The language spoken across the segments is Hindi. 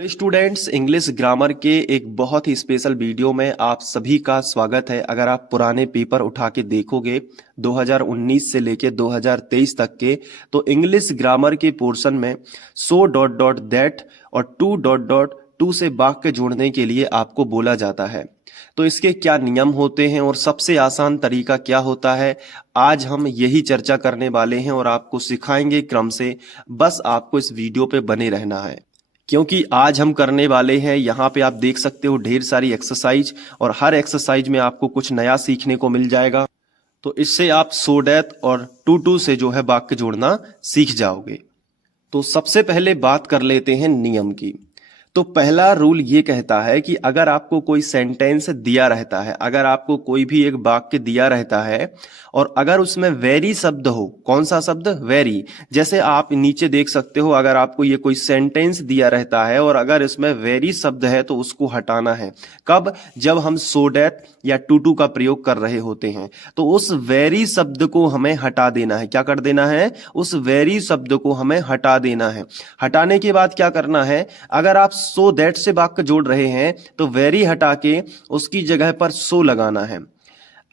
स्टूडेंट्स, इंग्लिश ग्रामर के एक बहुत ही स्पेशल वीडियो में आप सभी का स्वागत है। अगर आप पुराने पेपर उठा के देखोगे 2019 से लेके 2023 तक के, तो इंग्लिश ग्रामर के पोर्शन में सो डॉट डॉट दैट और टू डॉट डॉट टू से वाक्य जोड़ने के लिए आपको बोला जाता है। तो इसके क्या नियम होते हैं और सबसे आसान तरीका क्या होता है, आज हम यही चर्चा करने वाले हैं और आपको सिखाएंगे क्रम से। बस आपको इस वीडियो पे बने रहना है, क्योंकि आज हम करने वाले हैं, यहाँ पे आप देख सकते हो ढेर सारी एक्सरसाइज, और हर एक्सरसाइज में आपको कुछ नया सीखने को मिल जाएगा। तो इससे आप सो डेथ और टू टू से जो है वाक्य जोड़ना सीख जाओगे। तो सबसे पहले बात कर लेते हैं नियम की। तो पहला रूल ये कहता है कि अगर आपको कोई सेंटेंस दिया रहता है, अगर आपको कोई भी एक वाक्य दिया रहता है और अगर उसमें वेरी शब्द हो, कौन सा शब्द? वेरी। जैसे आप नीचे देख सकते हो, अगर आपको ये कोई सेंटेंस दिया रहता है और अगर इसमें वेरी शब्द है तो उसको हटाना है। कब? जब हम सो डेथ या टू टू का प्रयोग कर रहे होते हैं, तो उस वेरी शब्द को हमें हटा देना है। क्या कर देना है? उस वेरी शब्द को हमें हटा देना है। हटाने के बाद क्या करना है? अगर आप सो दैट से वाक्य जोड़ रहे हैं तो वेरी हटा के उसकी जगह पर सो लगाना है।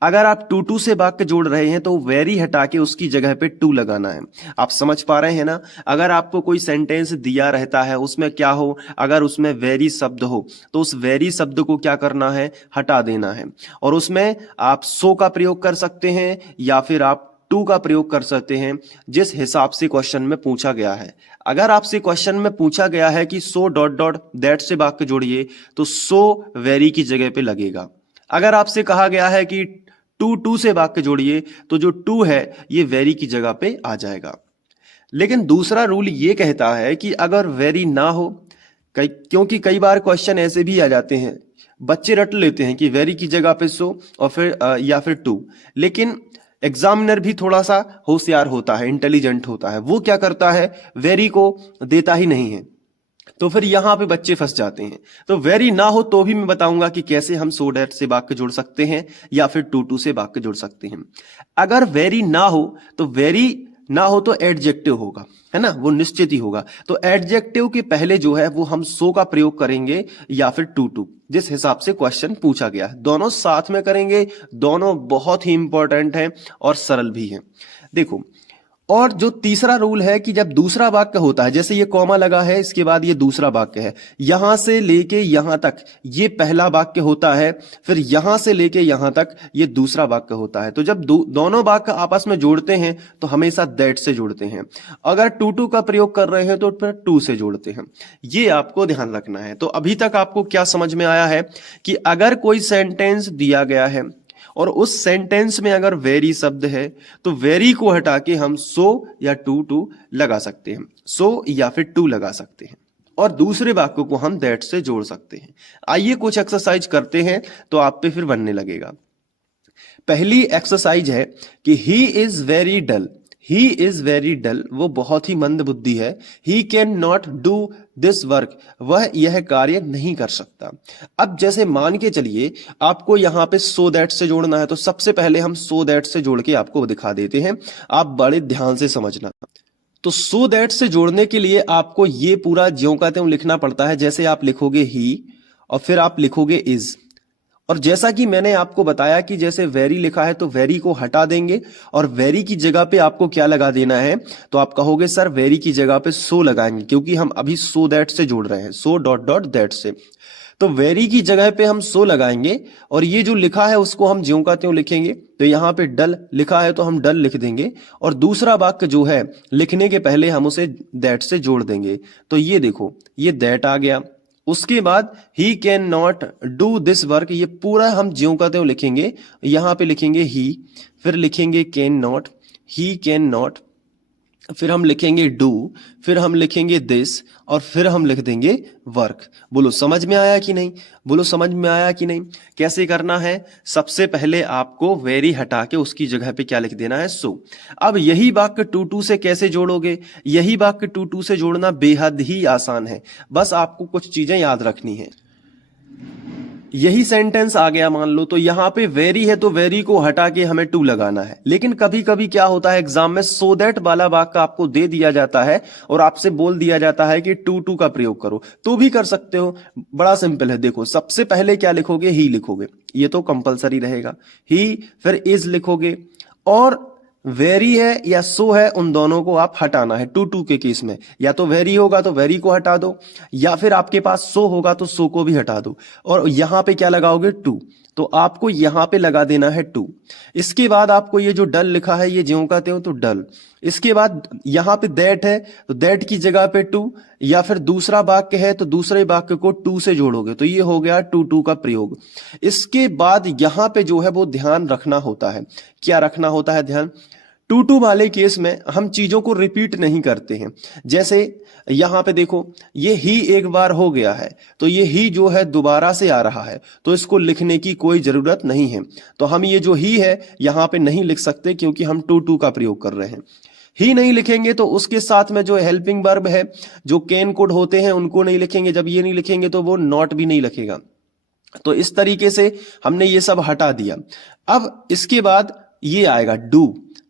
अगर आप टू टू से वाक्य जोड़ रहे हैं तो वेरी हटा के उसकी जगह पे टू लगाना है। आप समझ पा रहे हैं ना? अगर आपको कोई सेंटेंस दिया रहता है, उसमें क्या हो, अगर उसमें वेरी शब्द हो तो उस वेरी शब्द को क्या करना है? हटा देना है। और उसमें आप सो का प्रयोग कर सकते हैं या फिर आप टू का प्रयोग कर सकते हैं, जिस हिसाब से क्वेश्चन में पूछा गया है। अगर आपसे क्वेश्चन में पूछा गया है कि सो डॉट डॉट दैट से वाक्य जोड़िए, तो सो वेरी की जगह पे लगेगा। अगर आपसे कहा गया है कि टू टू से वाक्य जोड़िए, तो जो टू है ये वेरी की जगह पे आ जाएगा। लेकिन दूसरा रूल ये कहता है कि अगर वेरी ना हो, क्योंकि कई बार क्वेश्चन ऐसे भी आ जाते हैं, बच्चे रट लेते हैं कि वेरी की जगह पे सो और फिर या फिर टू। लेकिन एग्जामिनर भी थोड़ा सा होशियार होता है, इंटेलिजेंट होता है। वो क्या करता है? वेरी को देता ही नहीं है, तो फिर यहां पे बच्चे फंस जाते हैं। तो वेरी ना हो तो भी मैं बताऊंगा कि कैसे हम सो डैट से वाक्य जोड़ सकते हैं या फिर टू टू से वाक्य जोड़ सकते हैं। अगर वेरी ना हो तो वेरी ना हो तो एडजेक्टिव होगा, है ना, वो निश्चित ही होगा। तो एडजेक्टिव के पहले जो है वो हम सो का प्रयोग करेंगे या फिर टू टू, जिस हिसाब से क्वेश्चन पूछा गया है। दोनों साथ में करेंगे, दोनों बहुत ही इंपॉर्टेंट है और सरल भी है। देखो, और जो तीसरा रूल है कि जब दूसरा वाक्य होता है, जैसे ये कॉमा लगा है, इसके बाद ये दूसरा वाक्य है, यहां से लेके यहां तक ये पहला वाक्य होता है, फिर यहां से लेके यहां तक ये दूसरा वाक्य होता है। तो जब दोनों वाक्य आपस में जोड़ते हैं तो हमेशा दैट से जोड़ते हैं। अगर टू टू का प्रयोग कर रहे हैं तो फिर टू से जोड़ते हैं। ये आपको ध्यान रखना है। तो अभी तक आपको क्या समझ में आया है कि अगर कोई सेंटेंस दिया गया है और उस सेंटेंस में अगर वेरी शब्द है तो वेरी को हटा के हम सो या टू टू लगा सकते हैं, सो या फिर टू लगा सकते हैं, और दूसरे वाक्य को हम दैट से जोड़ सकते हैं। आइए कुछ एक्सरसाइज करते हैं तो आप पे फिर बनने लगेगा। पहली एक्सरसाइज है कि he is very dull. He is very dull, वो बहुत ही मंद बुद्धि है। He can not do this work, वह यह कार्य नहीं कर सकता। अब जैसे मान के चलिए आपको यहां पे सो दैट से जोड़ना है, तो सबसे पहले हम सो दैट से जोड़ के आपको दिखा देते हैं, आप बड़े ध्यान से समझना। तो सो दैट से जोड़ने के लिए आपको ये पूरा ज्यों का त्यों लिखना पड़ता है। जैसे आप लिखोगे ही और फिर आप लिखोगे इज, और जैसा कि मैंने आपको बताया कि जैसे वेरी लिखा है तो वेरी को हटा देंगे और वेरी की जगह पे आपको क्या लगा देना है, तो आप कहोगे सर वेरी की जगह पे सो लगाएंगे, क्योंकि हम अभी सो दैट से जोड़ रहे हैं, सो डॉट डॉट दैट से। तो वेरी की जगह पे हम सो लगाएंगे और ये जो लिखा है उसको हम ज्यों का त्यों लिखेंगे। तो यहाँ पे डल लिखा है तो हम डल लिख देंगे, और दूसरा वाक्य जो है लिखने के पहले हम उसे दैट से जोड़ देंगे। तो ये देखो, ये दैट आ गया। उसके बाद ही can not do this work, ये पूरा हम ज्यों का त्यों लिखेंगे। यहां पे लिखेंगे ही, फिर लिखेंगे can not, he can not, फिर हम लिखेंगे डू, फिर हम लिखेंगे दिस, और फिर हम लिख देंगे वर्क। बोलो समझ में आया कि नहीं? बोलो समझ में आया कि नहीं? कैसे करना है? सबसे पहले आपको वेरी हटा के उसकी जगह पे क्या लिख देना है? सो। अब यही वाक्य टू टू से कैसे जोड़ोगे? यही वाक्य टू टू से जोड़ना बेहद ही आसान है, बस आपको कुछ चीजें याद रखनी है। यही सेंटेंस आ गया मान लो, तो यहाँ पे वेरी है तो वेरी को हटा के हमें टू लगाना है। लेकिन कभी कभी क्या होता है एग्जाम में, सो दैट वाला वाक्य आपको दे दिया जाता है और आपसे बोल दिया जाता है कि टू टू का प्रयोग करो, तो भी कर सकते हो। बड़ा सिंपल है, देखो सबसे पहले क्या लिखोगे, ही लिखोगे, ये तो कंपलसरी रहेगा, ही, फिर इज लिखोगे, और वेरी है या सो है उन दोनों को आप हटाना है। टू टू के केस में या तो वेरी होगा तो वेरी को हटा दो, या फिर आपके पास सो होगा तो सो को भी हटा दो, और यहां पे क्या लगाओगे, टू, तो आपको यहां पे लगा देना है टू। इसके बाद आपको ये जो डल लिखा है ये ज्यों का त्यों तो डल। इसके बाद यहां पे दैट है तो दैट की जगह पे टू, या फिर दूसरा वाक्य है तो दूसरे वाक्य को टू से जोड़ोगे, तो ये हो गया टू टू का प्रयोग। इसके बाद यहां पे जो है वो ध्यान रखना होता है, क्या रखना होता है ध्यान, टू टू वाले केस में हम चीजों को रिपीट नहीं करते हैं। जैसे यहां पे देखो, ये ही एक बार हो गया है तो ये ही जो है दोबारा से आ रहा है, तो इसको लिखने की कोई जरूरत नहीं है। तो हम ये जो ही है यहां पे नहीं लिख सकते क्योंकि हम टू टू का प्रयोग कर रहे हैं। ही नहीं लिखेंगे तो उसके साथ में जो हेल्पिंग वर्ब है, जो कैन कोड होते हैं उनको नहीं लिखेंगे। जब ये नहीं लिखेंगे तो वो नॉट भी नहीं लिखेगा। तो इस तरीके से हमने ये सब हटा दिया। अब इसके बाद ये आएगा डू,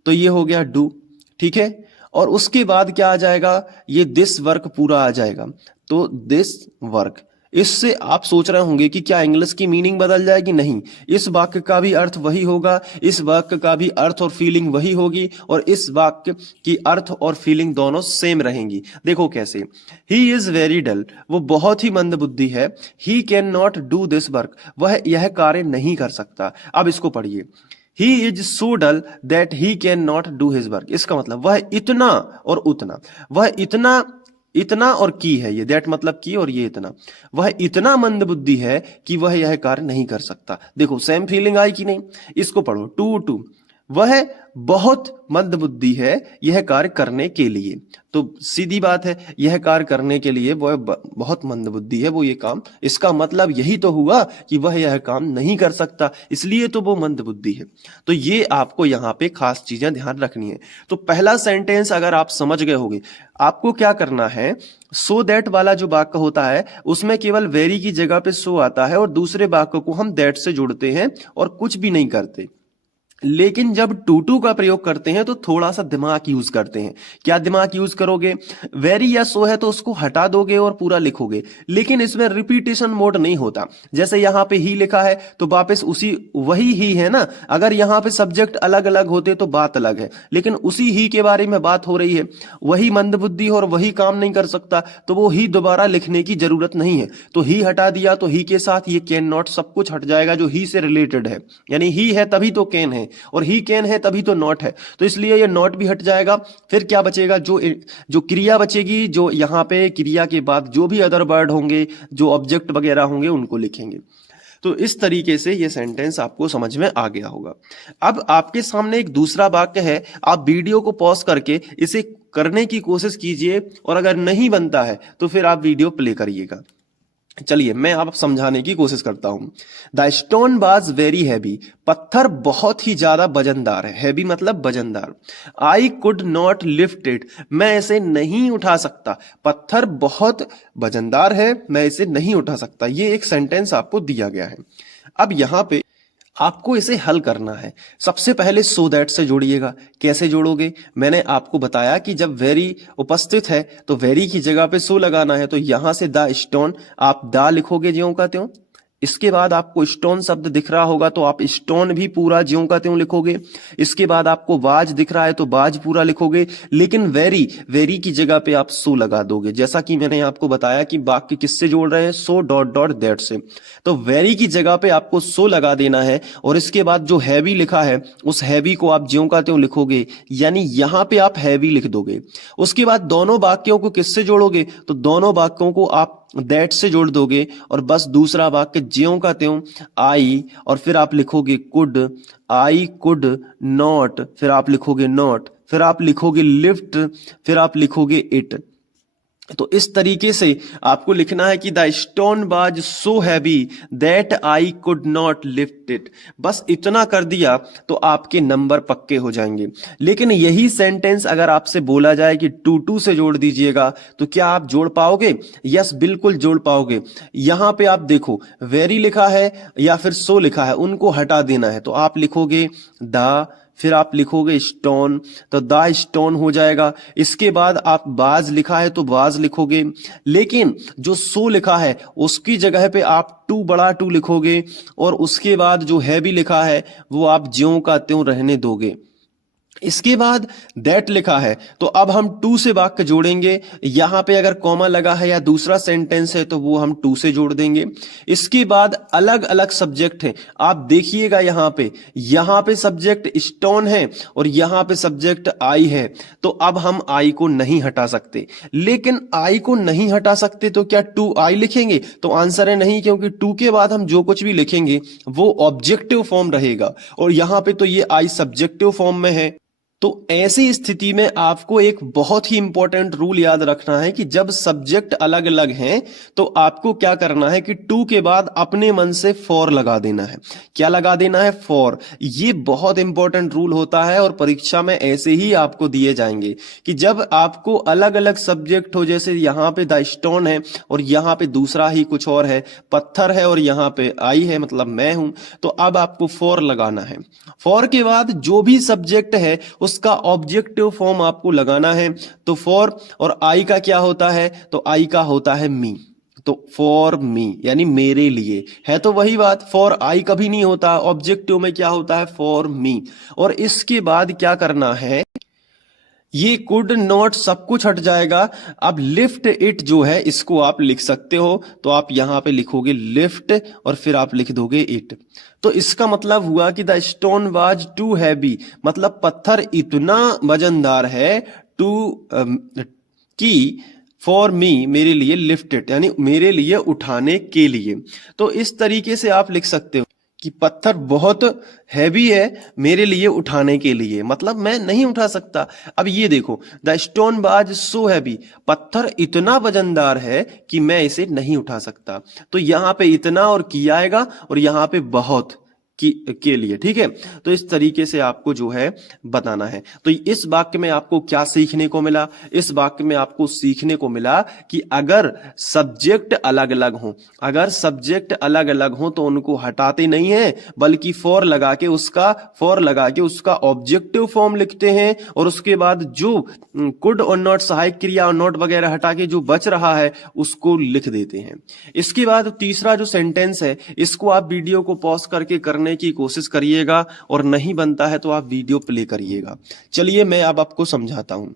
तो ये हो गया डू, ठीक है। और उसके बाद क्या आ जाएगा, ये दिस वर्क पूरा आ जाएगा, तो दिस वर्क। इससे आप सोच रहे होंगे कि क्या इंग्लिश की मीनिंग बदल जाएगी, नहीं, इस वाक्य का भी अर्थ वही होगा, इस वाक्य का भी अर्थ और फीलिंग वही होगी, और इस वाक्य की अर्थ और फीलिंग दोनों सेम रहेंगी। देखो कैसे, ही इज वेरी डल, वो बहुत ही मंदबुद्धि है, he can not do this work, वह यह कार्य नहीं कर सकता। अब इसको पढ़िए, he is so dull that he can not do his work. इसका मतलब वह इतना और उतना, वह इतना, इतना और की है, ये दैट मतलब की और ये इतना, वह इतना मंदबुद्धि है कि वह यह कार्य नहीं कर सकता। देखो सेम फीलिंग आई कि नहीं। इसको पढ़ो, टू टू, वह बहुत मंदबुद्धि है यह कार्य करने के लिए। तो सीधी बात है, यह कार्य करने के लिए वह बहुत मंदबुद्धि है, वो ये काम, इसका मतलब यही तो हुआ कि वह यह काम नहीं कर सकता, इसलिए तो वो मंदबुद्धि है। तो ये आपको यहाँ पे खास चीजें ध्यान रखनी है। तो पहला सेंटेंस अगर आप समझ गए होंगे, आपको क्या करना है, सो दैट वाला जो वाक्य होता है उसमें केवल वेरी की जगह पे सो आता है और दूसरे वाक्य को हम दैट से जोड़ते हैं और कुछ भी नहीं करते। लेकिन जब टू टू का प्रयोग करते हैं तो थोड़ा सा दिमाग यूज करते हैं। क्या दिमाग यूज करोगे, वेरी या सो है तो उसको हटा दोगे और पूरा लिखोगे, लेकिन इसमें रिपीटेशन मोड नहीं होता। जैसे यहां पे ही लिखा है तो वापस उसी वही ही है ना। अगर यहां पे सब्जेक्ट अलग अलग होते तो बात अलग है, लेकिन उसी ही के बारे में बात हो रही है, वही मंदबुद्धि और वही काम नहीं कर सकता, तो वो ही दोबारा लिखने की जरूरत नहीं है। तो ही हटा दिया तो ही के साथ ये कैन नॉट सब कुछ हट जाएगा जो ही से रिलेटेड है, यानी ही है तभी तो कैन है और ही कैन है तभी तो नॉट है, तो इसलिए ये नॉट भी हट जाएगा। फिर क्या बचेगा, जो क्रिया बचेगी, जो यहाँ पे क्रिया के बाद जो भी अदर वर्ड होंगे, जो ऑब्जेक्ट वगैरह होंगे उनको लिखेंगे। तो इस तरीके से ये सेंटेंस आपको समझ में आ गया होगा। अब आपके सामने एक दूसरा वाक्य है, आप वीडियो को पॉज करके इसे करने की कोशिश कीजिए और अगर नहीं बनता है तो फिर आप वीडियो प्ले करिएगा। चलिए मैं आप समझाने की कोशिश करता हूं। The stone was very heavy, पत्थर बहुत ही ज्यादा वजनदार है, हैवी मतलब वजनदार। I could not lift it, मैं इसे नहीं उठा सकता, पत्थर बहुत वजनदार है, मैं इसे नहीं उठा सकता। ये एक सेंटेंस आपको दिया गया है। अब यहां पे आपको इसे हल करना है। सबसे पहले सो दैट से जोड़िएगा। कैसे जोड़ोगे, मैंने आपको बताया कि जब वेरी उपस्थित है तो वेरी की जगह पे सो लगाना है, तो यहां से द स्टोन, आप दा लिखोगे ज्यों का त्यों। इसके बाद आपको स्टोन शब्द दिख रहा होगा तो आप स्टोन भी पूरा ज्यों का त्यों लिखोगे। इसके बाद आपको बाज दिख रहा है तो बाज पूरा लिखोगे, लेकिन वेरी, वेरी की जगह पे आप सो लगा दोगे। जैसा कि मैंने आपको बताया कि वाक्य किससे जोड़ रहे हैं, सो डॉट डॉट दैट से। तो वेरी की जगह पे आपको सो लगा देना है और इसके बाद जो हैवी लिखा है उस हैवी को आप ज्यों का त्यों लिखोगे, यानी यहां पे आप हैवी लिख दोगे। उसके बाद दोनों वाक्यों को किससे जोड़ोगे, तो दोनों वाक्यों को आप दैट से जोड़ दोगे और बस दूसरा वाक्य ज्यों का त्यों आई, और फिर आप लिखोगे कुड, आई कुड नॉट, फिर आप लिखोगे नॉट, फिर आप लिखोगे लिफ्ट, फिर आप लिखोगे इट। तो इस तरीके से आपको लिखना है कि the stone was so heavy that I could not lift it. बस इतना कर दिया तो आपके नंबर पक्के हो जाएंगे। लेकिन यही सेंटेंस अगर आपसे बोला जाए कि टू टू से जोड़ दीजिएगा तो क्या आप जोड़ पाओगे? यस, बिल्कुल जोड़ पाओगे। यहां पे आप देखो वेरी लिखा है या फिर सो लिखा है, उनको हटा देना है तो आप लिखोगे द, फिर आप लिखोगे स्टोन, तो द स्टोन हो जाएगा। इसके बाद आप बाज लिखा है तो बाज लिखोगे, लेकिन जो सो लिखा है उसकी जगह पे आप टू बड़ा टू लिखोगे, और उसके बाद जो हैवी लिखा है वो आप ज्यों का त्यों रहने दोगे। इसके बाद दैट लिखा है तो अब हम टू से वाक्य जोड़ेंगे। यहां पे अगर कॉमा लगा है या दूसरा सेंटेंस है तो वो हम टू से जोड़ देंगे। इसके बाद अलग अलग सब्जेक्ट है, आप देखिएगा यहां पे सब्जेक्ट स्टोन है और यहां पे सब्जेक्ट आई है, तो अब हम आई को नहीं हटा सकते। लेकिन आई को नहीं हटा सकते तो क्या टू आई लिखेंगे? तो आंसर है नहीं, क्योंकि टू के बाद हम जो कुछ भी लिखेंगे वो ऑब्जेक्टिव फॉर्म रहेगा, और यहां पे तो ये आई सब्जेक्टिव फॉर्म में है। तो ऐसी स्थिति में आपको एक बहुत ही इंपॉर्टेंट रूल याद रखना है कि जब सब्जेक्ट अलग अलग हैं तो आपको क्या करना है कि टू के बाद अपने मन से फॉर लगा देना है। क्या लगा देना है? फॉर। ये बहुत इंपॉर्टेंट रूल होता है और परीक्षा में ऐसे ही आपको दिए जाएंगे कि जब आपको अलग अलग सब्जेक्ट हो, जैसे यहाँ पे द स्टोन है और यहाँ पे दूसरा ही कुछ और है, पत्थर है और यहाँ पे आई है, मतलब मैं हूं, तो अब आपको फॉर लगाना है। फॉर के बाद जो भी सब्जेक्ट है उसका ऑब्जेक्टिव फॉर्म आपको लगाना है। तो फॉर और आई का क्या होता है? तो आई का होता है मी। तो फॉर मी यानी मेरे लिए है, तो वही बात, फॉर आई कभी नहीं होता, ऑब्जेक्टिव में क्या होता है? For me. और इसके बाद क्या करना है, ये कुड नॉट सब कुछ हट जाएगा। अब लिफ्ट इट जो है इसको आप लिख सकते हो, तो आप यहां पे लिखोगे लिफ्ट और फिर आप लिख दोगे इट। तो इसका मतलब हुआ कि the stone was too heavy, मतलब पत्थर इतना वजनदार है, टू की फॉर मी, मेरे लिए, लिफ्ट इट यानी मेरे लिए उठाने के लिए। तो इस तरीके से आप लिख सकते हो कि पत्थर बहुत हैवी है मेरे लिए उठाने के लिए, मतलब मैं नहीं उठा सकता। अब ये देखो, the stone was so heavy, पत्थर इतना वजनदार है कि मैं इसे नहीं उठा सकता। तो यहां पे इतना और की आएगा और यहां पे बहुत के लिए, ठीक है। तो इस तरीके से आपको जो है बताना है। तो इस वाक्य में आपको क्या सीखने को मिला? इस वाक्य में आपको सीखने को मिला कि अगर सब्जेक्ट अलग अलग हो, अगर सब्जेक्ट अलग अलग हो तो उनको हटाते नहीं है, बल्कि फॉर लगा के उसका ऑब्जेक्टिव फॉर्म लिखते हैं, और उसके बाद जो कुड और नॉट, सहायक क्रिया और नॉट वगैरह हटा के जो बच रहा है उसको लिख देते हैं। इसके बाद तीसरा जो सेंटेंस है इसको आप वीडियो को पॉज करके करने की कोशिश करिएगा, और नहीं बनता है तो आप वीडियो प्ले करिएगा। चलिए मैं अब आपको समझाता हूं।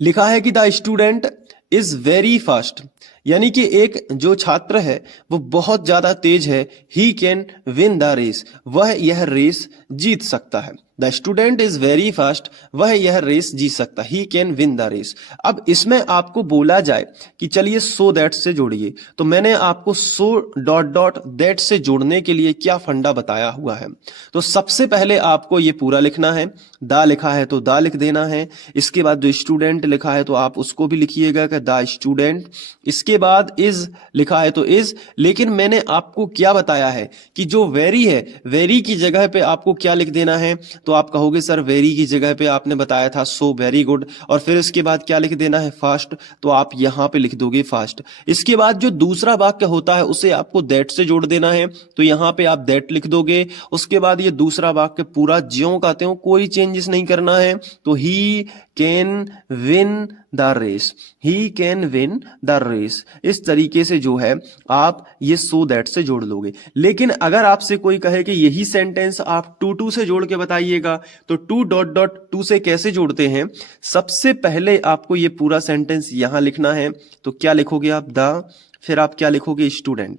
लिखा है कि the student is very fast, यानी कि एक जो छात्र है वो बहुत ज्यादा तेज है। He can win the race, वह यह रेस जीत सकता है। The student is very fast, वह यह रेस जीत सकता है। He can win the race. अब इसमें आपको बोला जाए कि चलिए सो दैट से जोड़िए, तो मैंने आपको सो डॉट डॉट दैट से जोड़ने के लिए क्या फंडा बताया हुआ है। तो सबसे पहले आपको ये पूरा लिखना है, दा लिखा है तो दा लिख देना है। इसके बाद जो स्टूडेंट लिखा है तो आप उसको भी लिखिएगा कि द स्टूडेंट। इसके बाद इज लिखा है तो इज, लेकिन मैंने आपको क्या बताया है कि जो वेरी है, वेरी की जगह पे आपको क्या लिख देना है? तो आप कहोगे सर वेरी की जगह पे आपने बताया था सो वेरी गुड, और फिर इसके बाद क्या लिख देना है? फास्ट, तो आप यहां पे लिख दोगे फास्ट। इसके बाद जो दूसरा वाक्य होता है उसे आपको दैट से जोड़ देना है, तो यहां पे आप दैट लिख दोगे। उसके बाद ये दूसरा वाक्य पूरा ज्यों का त्यों, कोई चेंजेस नहीं करना है, तो he can win the race, he can win the race. इस तरीके से जो है आप ये सो दैट से जोड़ लोगे। लेकिन अगर आपसे कोई कहे कि यही सेंटेंस आप टू टू से जोड़ के बताइएगा, तो टू डॉट डॉट टू से कैसे जोड़ते हैं? सबसे पहले आपको ये पूरा सेंटेंस यहां लिखना है, तो क्या लिखोगे आप? द, फिर आप क्या लिखोगे? Student,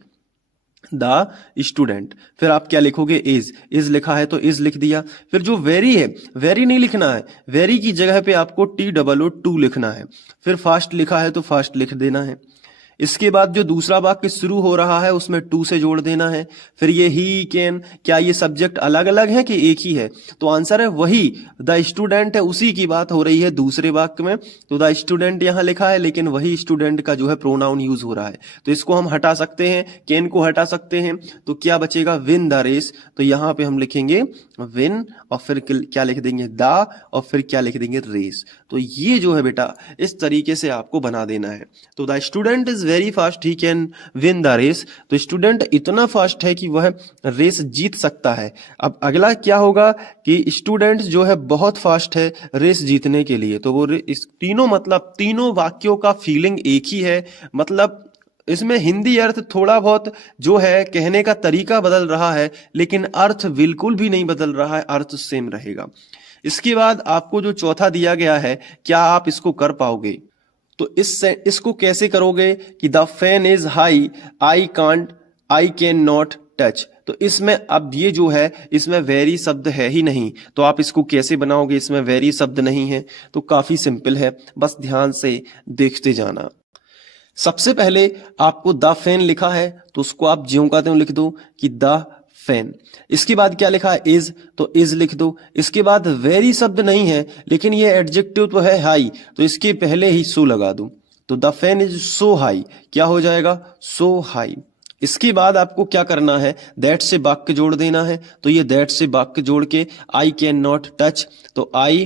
the student. फिर आप क्या लिखोगे? इज लिखा है तो इज लिख दिया। फिर जो वेरी है, वेरी नहीं लिखना है, वेरी की जगह पे आपको TOO टू लिखना है। फिर फास्ट लिखा है तो फास्ट लिख देना है। इसके बाद जो दूसरा वाक्य शुरू हो रहा है उसमें टू से जोड़ देना है। फिर ये ही कैन, क्या ये सब्जेक्ट अलग अलग है कि एक ही है? तो आंसर है वही, द स्टूडेंट है, उसी की बात हो रही है दूसरे वाक्य में। तो द स्टूडेंट यहां लिखा है लेकिन वही स्टूडेंट का जो है प्रोनाउन यूज हो रहा है, तो इसको हम हटा सकते हैं, कैन को हटा सकते हैं। तो क्या बचेगा? Win the race. तो यहां पे हम लिखेंगे विन और फिर क्या लिख देंगे? द, और फिर क्या लिख देंगे? रेस। तो ये जो है बेटा इस तरीके से आपको बना देना है। तो the student is very fast, he can win the race. तो स्टूडेंट इतना फास्ट है कि वह रेस जीत सकता है। अब अगला क्या होगा कि स्टूडेंट जो है बहुत फास्ट है रेस जीतने के लिए। तो वो इस तीनों मतलब तीनों वाक्यों का फीलिंग एक ही है, मतलब इसमें हिंदी अर्थ थोड़ा बहुत जो है कहने का तरीका बदल रहा है लेकिन अर्थ बिल्कुल भी नहीं बदल रहा है, अर्थ सेम रहेगा। इसके बाद आपको जो चौथा दिया गया है, क्या आप इसको कर पाओगे? तो इसको कैसे करोगे कि the fan is high, I can not touch. तो इसमें अब ये जो है इसमें वेरी शब्द है ही नहीं, तो आप इसको कैसे बनाओगे? इसमें वेरी शब्द नहीं है। तो काफी सिंपल है, बस ध्यान से देखते जाना। सबसे पहले आपको द फैन लिखा है तो उसको आप ज्यों का त्यों लिख दो कि द फैन। इसके बाद क्या लिखा है? इज, तो इज लिख दो। इसके बाद वेरी शब्द नहीं है लेकिन ये एडजेक्टिव तो है हाई, तो इसके पहले ही सो लगा दूं। तो the fan is so high, क्या हो जाएगा? सो हाई। इसके बाद आपको क्या करना है? दैट से वाक्य जोड़ देना है। तो ये दैट से वाक्य जोड़ के आई कैन नॉट टच, तो आई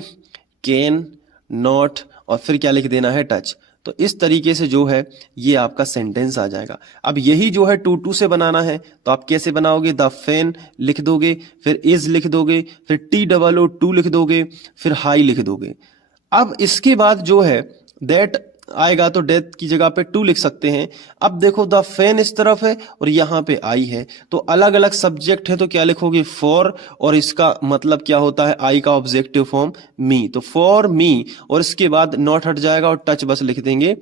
कैन नॉट और फिर क्या लिख देना है? टच। तो इस तरीके से जो है ये आपका सेंटेंस आ जाएगा। अब यही जो है टू टू से बनाना है, तो आप कैसे बनाओगे? द फैन लिख दोगे, फिर इज लिख दोगे, फिर TOO लिख दोगे, फिर हाई लिख दोगे। अब इसके बाद जो है दैट आएगा तो डेथ की जगह पे टू लिख सकते हैं। अब देखो द फैन इस तरफ है और यहाँ पे आई है, तो अलग अलग सब्जेक्ट है तो क्या लिखोगे? फॉर, और इसका मतलब क्या होता है? आई का ऑब्जेक्टिव फॉर्म मी, तो फॉर मी, और इसके बाद नॉट हट जाएगा और टच बस लिख देंगे।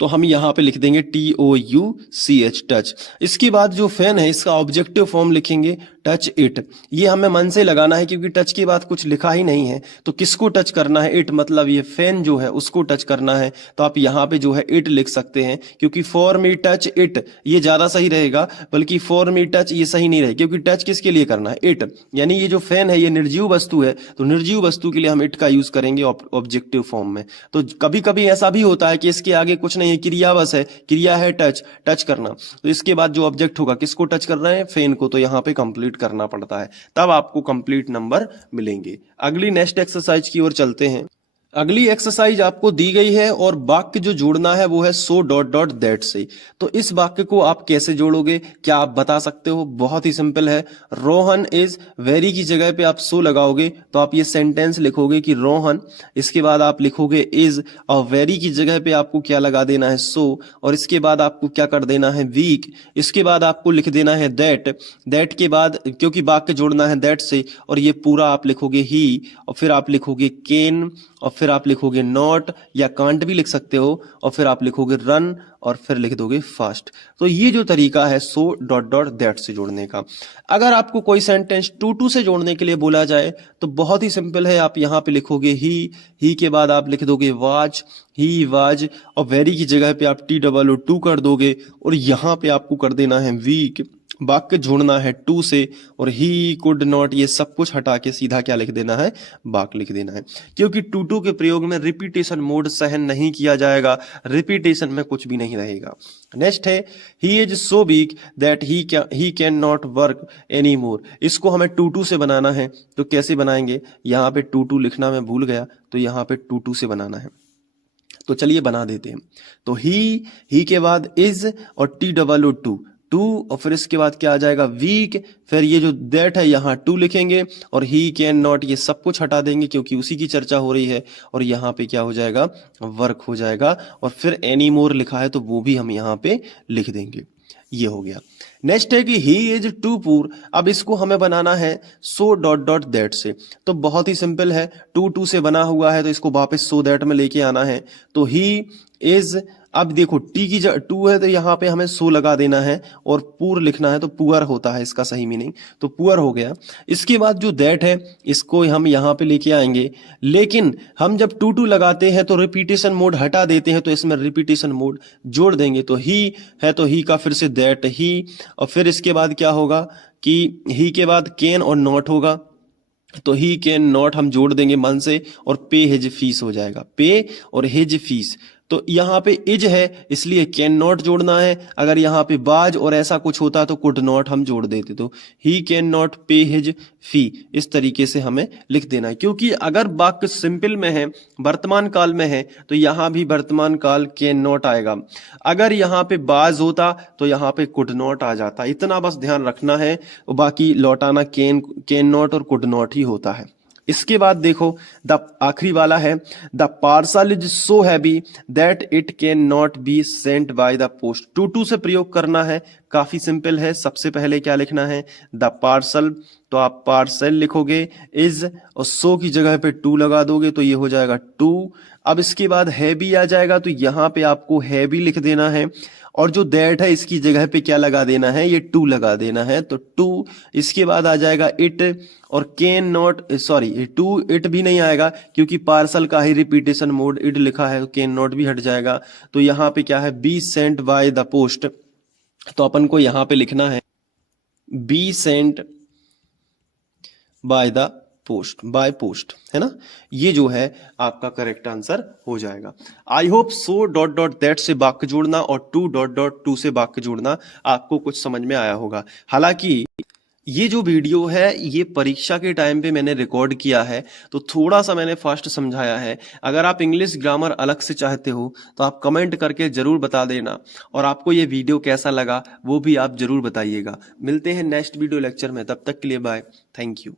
तो हम यहां पे लिख देंगे TOUCH, टच। इसके बाद जो फैन है इसका ऑब्जेक्टिव फॉर्म लिखेंगे टच इट। ये हमें मन से लगाना है क्योंकि टच के बाद कुछ लिखा ही नहीं है, तो किसको टच करना है? इट, मतलब ये फैन जो है उसको टच करना है। तो आप यहाँ पे जो है इट लिख सकते हैं, क्योंकि फॉर मी टच इट ये ज्यादा सही रहेगा, बल्कि फॉर मी टच ये सही नहीं रहेगा, क्योंकि टच किसके लिए करना है? इट। यानी ये जो फैन है ये निर्जीव वस्तु है, तो निर्जीव वस्तु के लिए हम इट का यूज करेंगे ऑब्जेक्टिव फॉर्म में। तो कभी कभी ऐसा भी होता है कि इसके आगे कुछ नहीं है, क्रिया बस है, क्रिया है टच, टच करना। तो इसके बाद जो ऑब्जेक्ट होगा किसको टच कर रहे हैं? फैन को। तो यहाँ पे कंप्लीट करना पड़ता है, तब आपको कंप्लीट नंबर मिलेंगे। अगली नेक्स्ट एक्सरसाइज की ओर चलते हैं। अगली एक्सरसाइज आपको दी गई है और वाक्य जो जोड़ना है वो है सो डॉट डॉट दैट से। तो इस वाक्य को आप कैसे जोड़ोगे, क्या आप बता सकते हो? बहुत ही सिंपल है। रोहन इज, वेरी की जगह पे आप सो लगाओगे तो आप ये सेंटेंस लिखोगे कि रोहन, इसके बाद आप लिखोगे इज, और वेरी की जगह पे आपको क्या लगा देना है? सो, और इसके बाद आपको क्या कर देना है? वीक। इसके बाद आपको लिख देना है दैट, दैट के बाद क्योंकि वाक्य जोड़ना है दैट से, और ये पूरा आप लिखोगे ही, और फिर आप लिखोगे केन, और फिर आप लिखोगे नॉट या कांट भी लिख सकते हो, और फिर आप लिखोगे रन, और फिर लिख दोगे फास्ट। तो ये जो तरीका है सो डॉट डॉट दैट से जोड़ने का। अगर आपको कोई सेंटेंस टू टू से जोड़ने के लिए बोला जाए तो बहुत ही सिंपल है, आप यहाँ पे लिखोगे ही के बाद आप लिख दोगे वाज, ही वाज, और वेरी की जगह पे आप TOO कर दोगे, और यहाँ पे आपको कर देना है वीक। वाक्य जोड़ना है टू से, और ही कुड नॉट ये सब कुछ हटा के सीधा क्या लिख देना है? वाक्य लिख देना है, क्योंकि टू टू के प्रयोग में रिपीटेशन मोड सहन नहीं किया जाएगा, रिपीटेशन में कुछ भी नहीं रहेगा। नेक्स्ट है ही is so big that he can not work any more. इसको हमें टू टू से बनाना है, तो कैसे बनाएंगे? यहाँ पे टू टू लिखना मैं भूल गया, तो यहाँ पे टू टू से बनाना है, तो चलिए बना देते हैं। तो ही के बाद इज और TOO टू, और फिर इसके बाद क्या आ जाएगा? वीक। फिर ये जो दैट है यहाँ टू लिखेंगे, और ही कैन नॉट ये सब कुछ हटा देंगे क्योंकि उसी की चर्चा हो रही है, और यहाँ पे क्या हो जाएगा? वर्क हो जाएगा। और फिर एनी मोर लिखा है तो वो भी हम यहाँ पे लिख देंगे। ये हो गया। नेक्स्ट है कि ही इज टू पुअर। अब इसको हमें बनाना है सो डॉट डॉट दैट से। तो बहुत ही सिंपल है, टू टू से बना हुआ है तो इसको वापस सो दैट में लेके आना है। तो ही इज, अब देखो टी की जगह टू है तो यहाँ पे हमें सो लगा देना है, और पुअर लिखना है तो पुअर होता है इसका सही मीनिंग, तो पुअर हो गया। इसके बाद जो दैट है इसको हम यहाँ पे लेके आएंगे, लेकिन हम जब टू टू लगाते हैं तो रिपीटेशन मोड हटा देते हैं, तो इसमें रिपीटेशन मोड जोड़ देंगे। तो ही है तो ही का फिर से दैट ही, और फिर इसके बाद क्या होगा कि ही के बाद कैन और नॉट होगा, तो ही कैन नॉट हम जोड़ देंगे मन से, और पे हिज फीस हो जाएगा, पे और हिज फीस। तो यहाँ पे इज है इसलिए कैन नॉट जोड़ना है, अगर यहाँ पे बाज और ऐसा कुछ होता तो कुड नॉट हम जोड़ देते, तो ही कैन नॉट पे हिज फी, इस तरीके से हमें लिख देना है। क्योंकि अगर वाक्य सिंपल में है, वर्तमान काल में है, तो यहाँ भी वर्तमान काल कैन नॉट आएगा, अगर यहाँ पे बाज होता तो यहाँ पे कुड नॉट आ जाता, इतना बस ध्यान रखना है, बाकी लौटाना कैन नॉट और कुड नॉट ही होता है। इसके बाद देखो द आखिरी वाला है, the parcel is so heavy that it can not be sent by the post. Too to से प्रयोग करना है, काफी सिंपल है। सबसे पहले क्या लिखना है, द पार्सल, तो आप पार्सल लिखोगे, इज और सो की जगह पे टू लगा दोगे तो ये हो जाएगा टू। अब इसके बाद हैवी आ जाएगा, तो यहाँ पे आपको हैवी लिख देना है, और जो दैट है इसकी जगह पे क्या लगा देना है, ये टू लगा देना है, तो टू। इसके बाद आ जाएगा इट, और can not, sorry too it भी नहीं आएगा क्योंकि पार्सल का ही रिपीटेशन मोड इट लिखा है, कैन नॉट भी हट जाएगा। तो यहाँ पे क्या है, B sent by the post, तो अपन को यहाँ पे लिखना है B sent by the post, by post, है ना। ये जो है आपका करेक्ट आंसर हो जाएगा। I hope so dot dot that से वाक्य जोड़ना और टू डॉट डॉट टू से वाक्य जोड़ना आपको कुछ समझ में आया होगा। हालांकि ये जो वीडियो है ये परीक्षा के टाइम पे मैंने रिकॉर्ड किया है, तो थोड़ा सा मैंने फास्ट समझाया है। अगर आप इंग्लिश ग्रामर अलग से चाहते हो तो आप कमेंट करके जरूर बता देना, और आपको ये वीडियो कैसा लगा वो भी आप जरूर बताइएगा। मिलते हैं नेक्स्ट वीडियो लेक्चर में, तब तक के लिए बाय, थैंक यू।